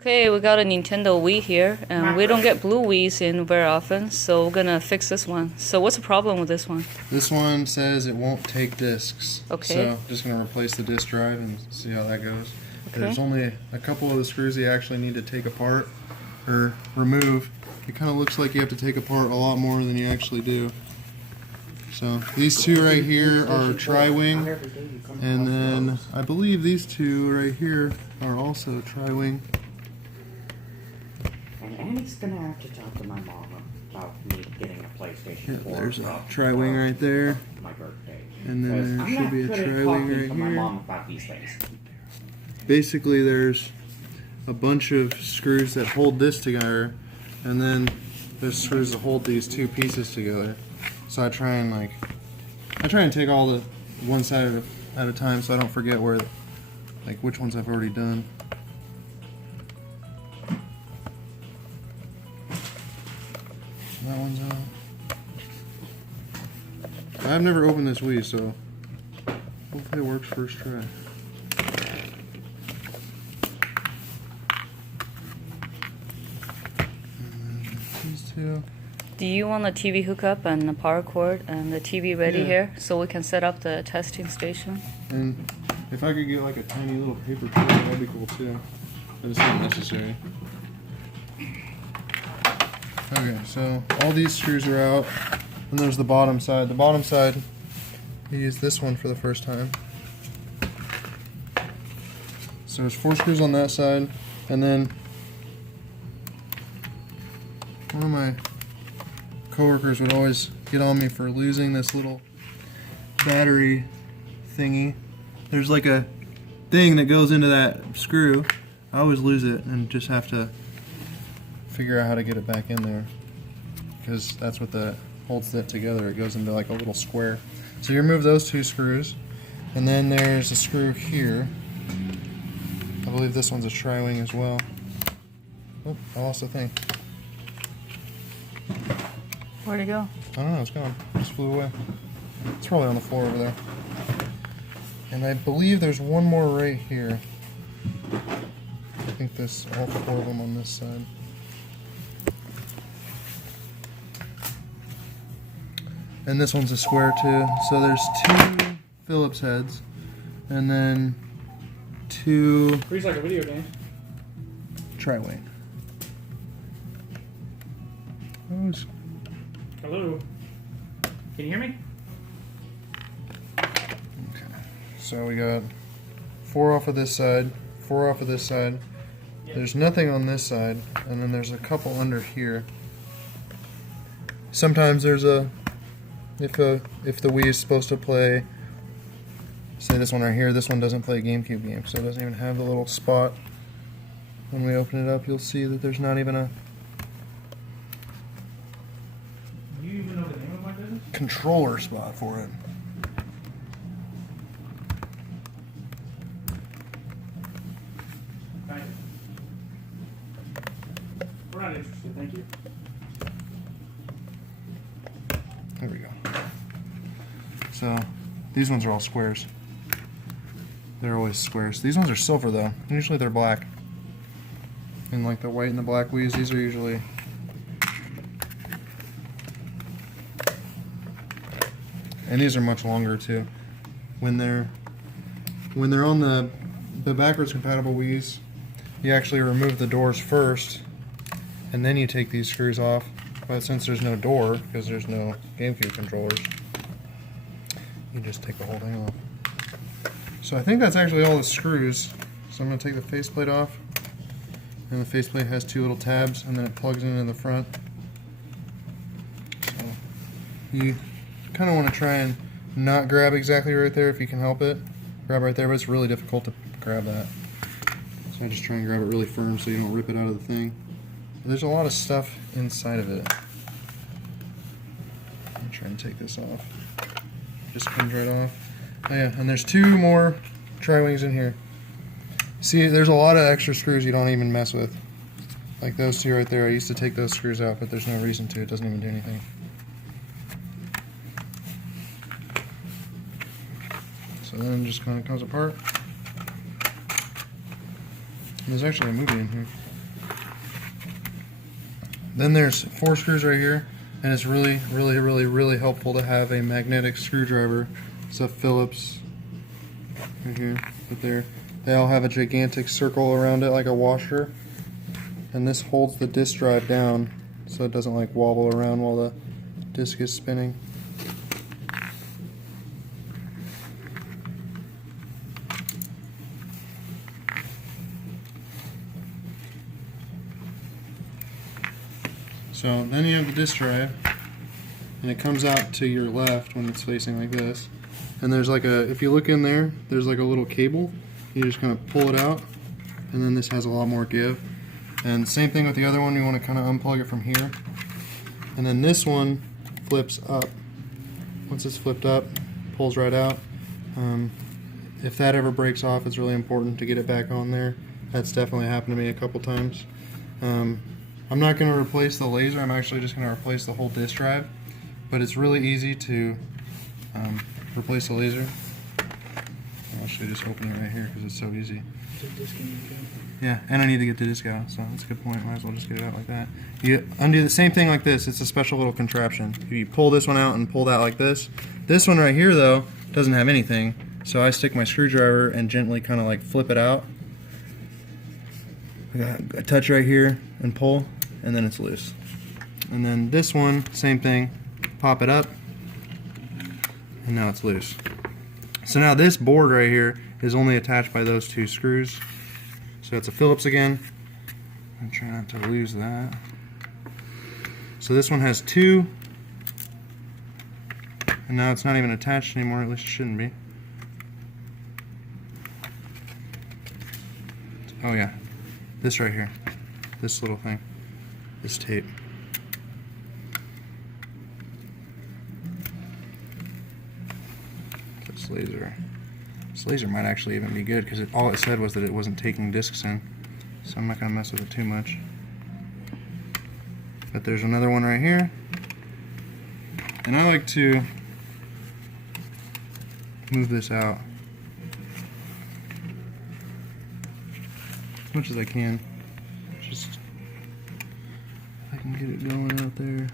Okay, we got a Nintendo Wii here, and we don't get blue Wiis in very often, so we're gonna fix this one. So what's the problem with this one? This one says it won't take discs. Okay. So just gonna replace the disc drive and see how that goes. Okay. There's only a couple of the screws you actually need to take apart or remove. It kind of looks like you have to take apart a lot more than you actually do. So these two right here are tri-wing, and then I believe these two right here are also tri-wing. And Annie's gonna have to talk to my mom about me getting a PlayStation 4. Yeah, there's a tri-wing right there, my birthday. and then there should be a tri-wing right to my here. mom about these things. Basically, there's a bunch of screws that hold this together, and then there's screws that hold these two pieces together. So I try and take all the one side at a time, so I don't forget where, like, which ones I've already done. That one's out. I've never opened this Wii, so hopefully it works first try. And then these two. Do you want the TV hookup and the power cord and the TV ready Yeah. here, so we can set up the testing station? And if I could get like a tiny little paper towel, that'd be cool too. But it's not necessary. Okay, so all these screws are out, and there's the bottom side. The bottom side, you use this one for the first time. So there's 4 screws on that side, and then one of my coworkers would always get on me for losing this little battery thingy. There's like a thing that goes into that screw. I always lose it and just have to figure out how to get it back in there, because that's what holds it together. It goes into like a little square. So you remove those 2 screws, and then there's a screw here. I believe this one's a tri-wing as well. Oh, I lost the thing. Where'd it go? I don't know, it's gone. It just flew away. It's probably on the floor over there. And I believe there's one more right here. I think this, all 4 of them on this side. And this one's a square too. So there's 2 Phillips heads, and then 2 Freeze like a video game. tri-wing. Oh, it's Hello. Can you hear me? okay. So we got 4 off of this side, 4 off of this side. There's nothing on this side, and then there's a couple under here. Sometimes there's if the Wii is supposed to play, say this one right here, this one doesn't play a GameCube game, so it doesn't even have the little spot. When we open it up, you'll see that there's not even a Do you even know the name of my business? controller spot for it. Thank you. We're not interested, thank you. There we go. So these ones are all squares. They're always squares. These ones are silver though. Usually they're black. And like the white and the black Wiis, these are usually and these are much longer too. When they're on the backwards compatible Wiis, you actually remove the doors first, and then you take these screws off. But since there's no door, because there's no GameCube controllers, you just take the whole thing off. So I think that's actually all the screws. So I'm going to take the faceplate off. And the faceplate has 2 little tabs, and then it plugs into the front. So you kind of want to try and not grab exactly right there if you can help it. Grab right there, but it's really difficult to grab that. So I just try and grab it really firm so you don't rip it out of the thing. There's a lot of stuff inside of it. I'm trying to take this off. Just comes right off. Oh yeah, and there's 2 more tri-wings in here. See, there's a lot of extra screws you don't even mess with. Like those 2 right there. I used to take those screws out, but there's no reason to. It doesn't even do anything. So then it just kind of comes apart. And there's actually a movie in here. then there's 4 screws right here, and it's really, really, really, really helpful to have a magnetic screwdriver. It's a Phillips right here, right there. They all have a gigantic circle around it like a washer, and this holds the disk drive down so it doesn't like wobble around while the disk is spinning. So then you have the disk drive, and it comes out to your left when it's facing like this. And there's like a, if you look in there, there's like a little cable. You just kind of pull it out, and then this has a lot more give. And same thing with the other one, you want to kind of unplug it from here. And then this one flips up. Once it's flipped up, pulls right out. If that ever breaks off, it's really important to get it back on there. That's definitely happened to me a couple times. I'm not going to replace the laser, I'm actually just going to replace the whole disk drive. But it's really easy to replace the laser. I'll actually just open it right here because it's so easy. Yeah, and I need to get the disc out, so that's a good point. Might as well just get it out like that. You undo the same thing like this. It's a special little contraption. If you pull this one out and pull that like this. This one right here, though, doesn't have anything. So I stick my screwdriver and gently kind of like flip it out. I got a touch right here and pull, and then it's loose. And then this one, same thing. Pop it up, and now it's loose. So now this board right here is only attached by those 2 screws. So it's a Phillips again. I'm trying not to lose that. So this one has 2, and now it's not even attached anymore, at least it shouldn't be. Oh yeah, this right here, this little thing, this tape. This laser might actually even be good because all it said was that it wasn't taking discs in, so I'm not going to mess with it too much. But there's another one right here, and I like to move this out as much as I can. Just if I can get it going out there.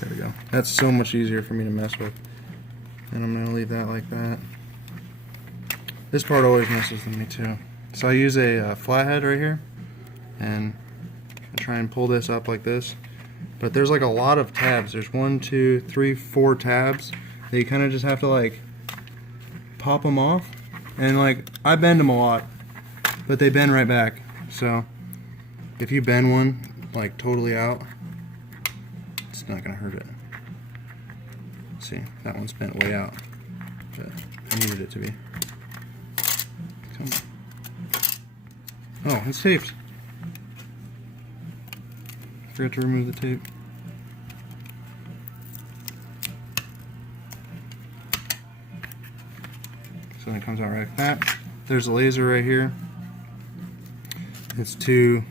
There we go. That's so much easier for me to mess with. And I'm going to leave that like that. This part always messes with me too. So I use a flathead right here, and I try and pull this up like this. But there's like a lot of tabs. There's 1, 2, 3, 4 tabs that you kind of just have to like pop them off. And like, I bend them a lot, but they bend right back. So if you bend one like totally out, it's not going to hurt it. See, that one's bent way out, but I needed it to be. Come on. Oh, it's taped. Forgot to remove the tape. So then it comes out right like that. There's a laser right here. It's 2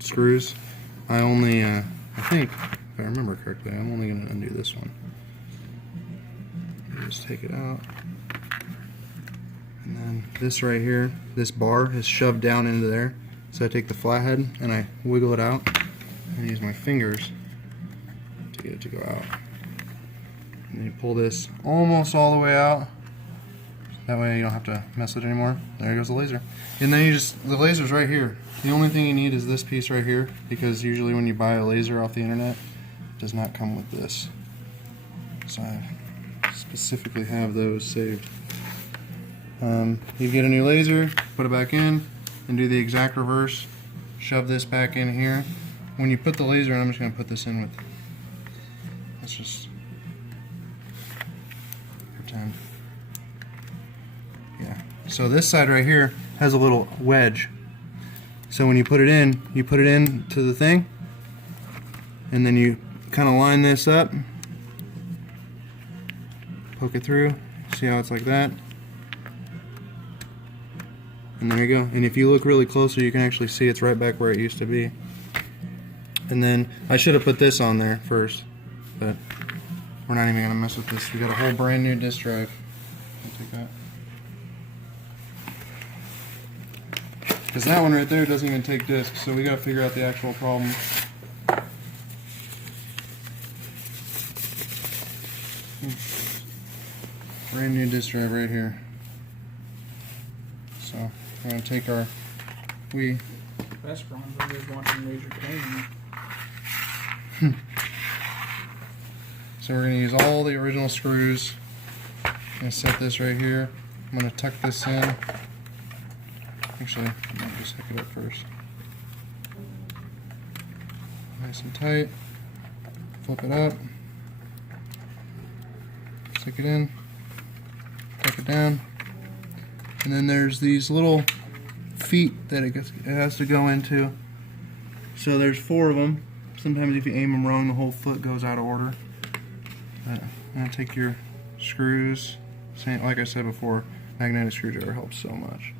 screws. I only, I think, if I remember correctly, I'm only going to undo this one. Just take it out. And then this right here, this bar is shoved down into there. So I take the flathead and I wiggle it out and use my fingers to get it to go out. And then you pull this almost all the way out. That way you don't have to mess with it anymore. There goes the laser. And then you just, the laser's right here. The only thing you need is this piece right here, because usually when you buy a laser off the internet, it does not come with this. So I specifically have those saved. You get a new laser, put it back in, and do the exact reverse. Shove this back in here. When you put the laser in, I'm just going to put this in with, let's just pretend. Yeah. So this side right here has a little wedge. So when you put it in to the thing, and then you kind of line this up, poke it through, see how it's like that, and there you go. And if you look really closer, you can actually see it's right back where it used to be. And then I should have put this on there first, but we're not even gonna mess with this. We got a whole brand new disk drive. I'll take that. Because that one right there doesn't even take discs, so we got to figure out the actual problem. Brand new disc drive right here. So we're going to take our Wii. Best one is watching Major Pain. So we're going to use all the original screws. I'm going to set this right here. I'm going to tuck this in. Actually, I'm going to just hook it up first. Nice and tight. Flip it up. Stick it in. Tuck it down. And then there's these little feet that it has to go into. So there's 4 of them. Sometimes if you aim them wrong, the whole foot goes out of order. I'm going to take your screws. Like I said before, magnetic screwdriver helps so much.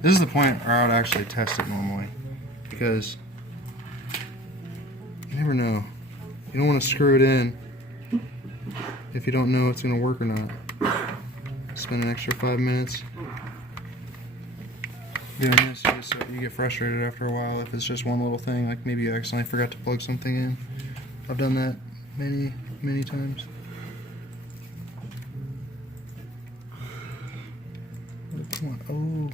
This is the point where I would actually test it normally, because you never know. You don't want to screw it in if you don't know if it's going to work or not. Spend an extra 5 minutes doing this, so you get frustrated after a while if it's just one little thing, like maybe you accidentally forgot to plug something in. I've done that many times. Come on. Oh.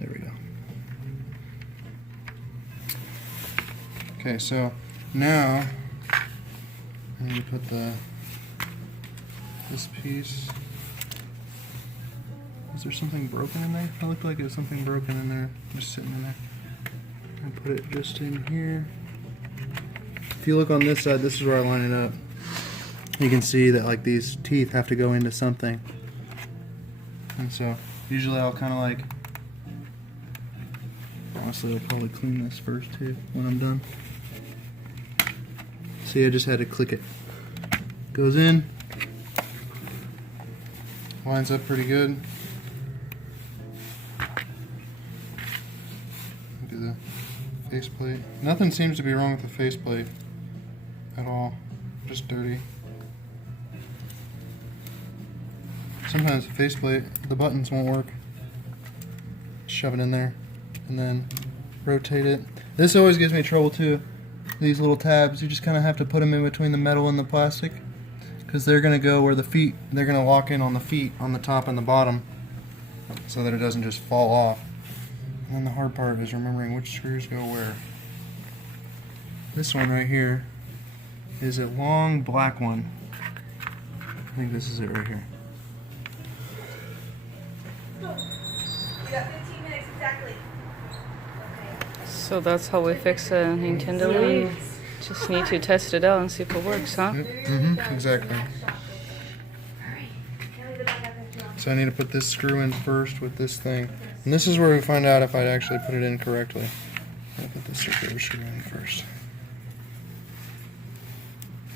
There we go. Okay, so now I need to put this piece. Is there something broken in there? It looked like there's something broken in there, just sitting in there. And put it just in here. If you look on this side, this is where I line it up. You can see that like these teeth have to go into something. And so usually I'll kind of like, honestly I'll probably clean this first too when I'm done. See, I just had to click it. Goes in. Lines up pretty good. Do the faceplate. Nothing seems to be wrong with the faceplate at all. Just dirty. Sometimes the faceplate, the buttons won't work. Shove it in there and then rotate it. This always gives me trouble too. These little tabs, you just kind of have to put them in between the metal and the plastic, because they're going to go where the feet, they're going to lock in on the feet on the top and the bottom so that it doesn't just fall off. And then the hard part is remembering which screws go where. This one right here is a long black one. I think this is it right here. You got 15 minutes exactly. So that's how we fix a Nintendo Wii. Just need to test it out and see if it works, huh? Mm-hmm, exactly. So I need to put this screw in first with this thing. And this is where we find out if I'd actually put it in correctly. I'll put this circular screw in first.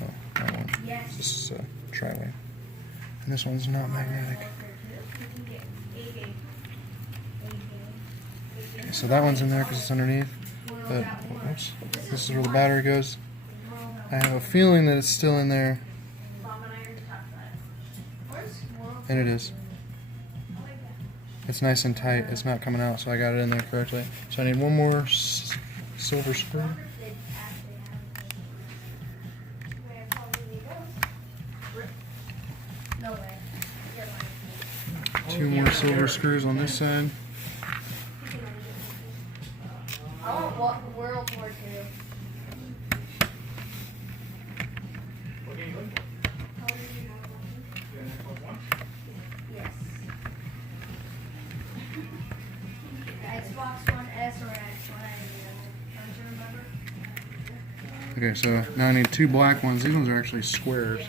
Oh, that one. This is a tri-way. And this one's not magnetic. Okay, so that one's in there because it's underneath. But, oops, this is where the battery goes. I have a feeling that it's still in there. And it is. It's nice and tight. It's not coming out, so I got it in there correctly. So I need one more silver screw. 2 more silver screws on this side. I want World War II. What game you looking for? Yes. Xbox One S or X One. Don't you remember? Okay, so now I need 2 black ones. These ones are actually squares.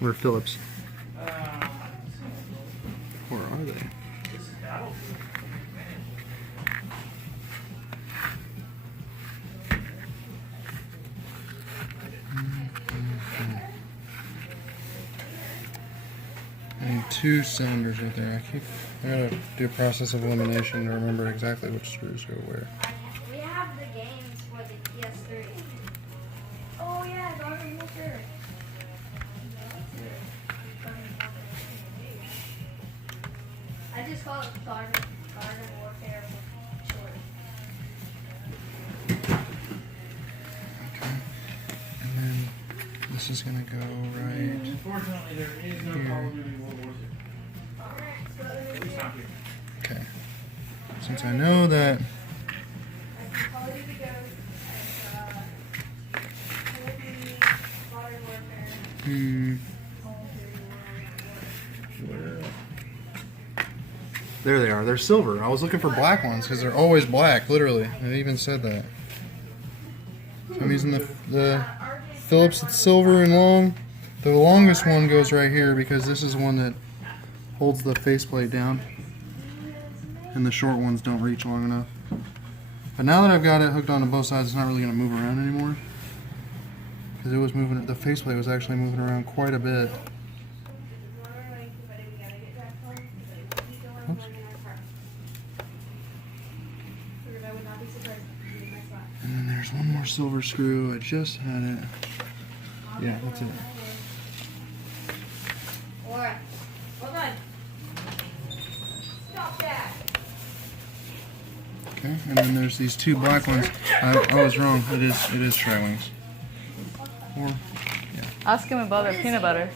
Or Phillips. Or are they? 2 cylinders right there. I gotta do a process of elimination to remember exactly which screws go where. We have the games for the PS3. Oh yeah, Garden Walker. I just call it Garden Warfare for short. Okay. And then this is gonna go right. Unfortunately, there is no Call of Duty World War II. At least not here. Okay. Since I know that. Call of Duty Ghosts and Garden Warfare. There they are. They're silver. I was looking for black ones because they're always black, literally. It even said that. So I'm using the Phillips that's silver and long. The longest one goes right here because this is one that holds the faceplate down. And the short ones don't reach long enough. But now that I've got it hooked onto both sides, it's not really going to move around anymore. Because it was moving, the faceplate was actually moving around quite a bit. Oops. And then there's one more silver screw. I just had it. Yeah, that's it. Alright. Well done. Stop that. Okay, and then there's these 2 black ones. I was wrong. It is Tri-Wings. Or Ask him about their peanut butter.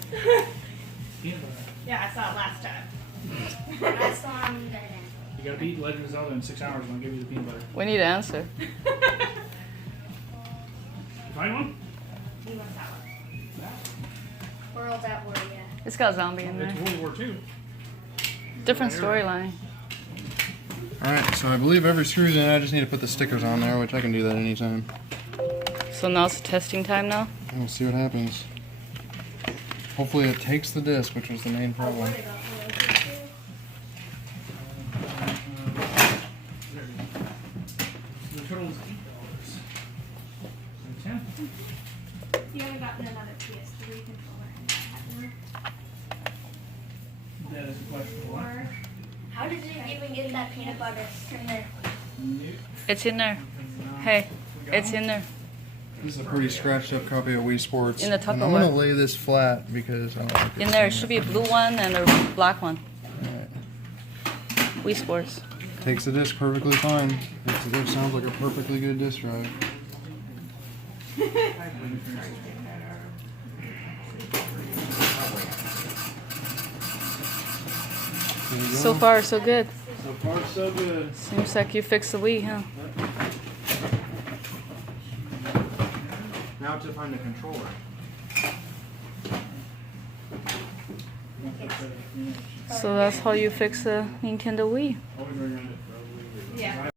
Yeah, I saw it last time. That's the one I'm gonna You gotta beat Legend of Zelda in 6 hours and I'll give you the peanut butter. We need to answer. You find one? He wants that one. World at War, yeah. It's got zombie in It's there. World War II. Different storyline. Alright, so I believe every screw's in. I just need to put the stickers on there, which I can do that anytime. So now it's testing time now? We'll see what happens. Hopefully it takes the disc, which was the main problem. There it is. The total is $8. And 10. You haven't gotten another PS3 controller in that, have That is a question for what? you? How did you even get that peanut butter in there? Nope. It's in there. Hey, it's in there. This is a pretty scratched up copy of Wii Sports. In the And I'm Tupperware. going to lay this flat because I don't like In there should be a blue one and a black one. Alright. Wii Sports. Takes the disc perfectly fine. It sounds like a perfectly good disc drive. There you go. So far, so good. So far, so good. Seems like you fixed the Wii, huh? Now to find the controller. So that's how you fix the Nintendo Wii. Always recommend it, probably. Yeah.